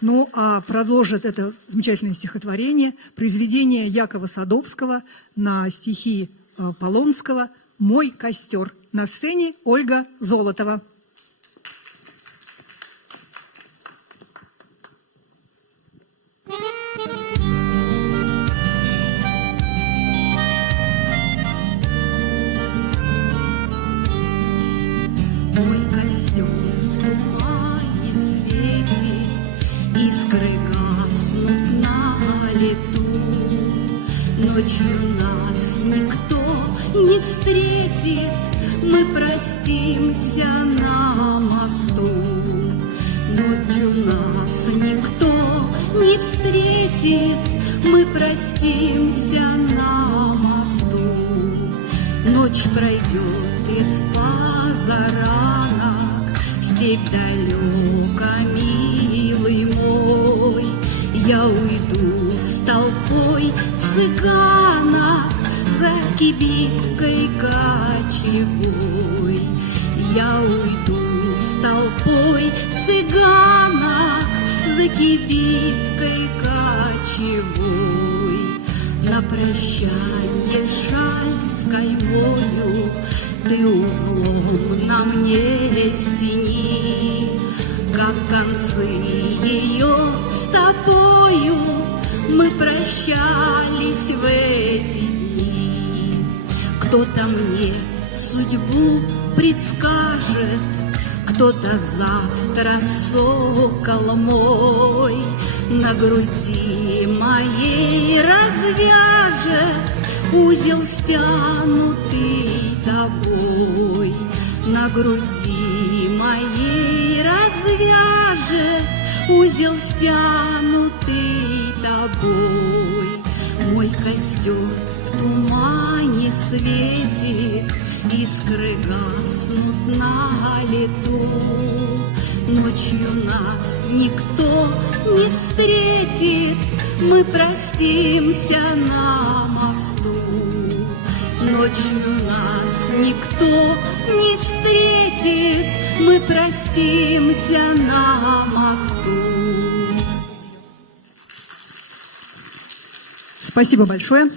Ну, а продолжит это замечательное стихотворение произведение Якова Садовского на стихи Полонского «Мой костер». На сцене Ольга Золотова. Мой костер в тумане светит, искры гаснут на лету. Ночью нас никто не встретит, мы простимся на мосту. Ночью нас никто не встретит, мы простимся на мосту. Ночь пройдет из позаранок в степь далеко, милый мой. Я уйду с толпой цыганок за кибиткой кочевой. Я уйду с толпой цыганок за кибиткой кочевой. На прощанье шаль с каймою ты узлом на мне стяни, как концы ее с тобою мы прощались в эти дни. Кто-то мне судьбу предскажет, кто-то завтра сокол мой на груди моей развяжет узел, стянутый тобой. На груди моей развяжет узел, стянутый тобой. Мой костер в тумане светит, искры гаснут на лету. Ночью нас никто не встретит, мы простимся на мосту. Ночью нас никто не встретит, мы простимся на мосту. Спасибо большое.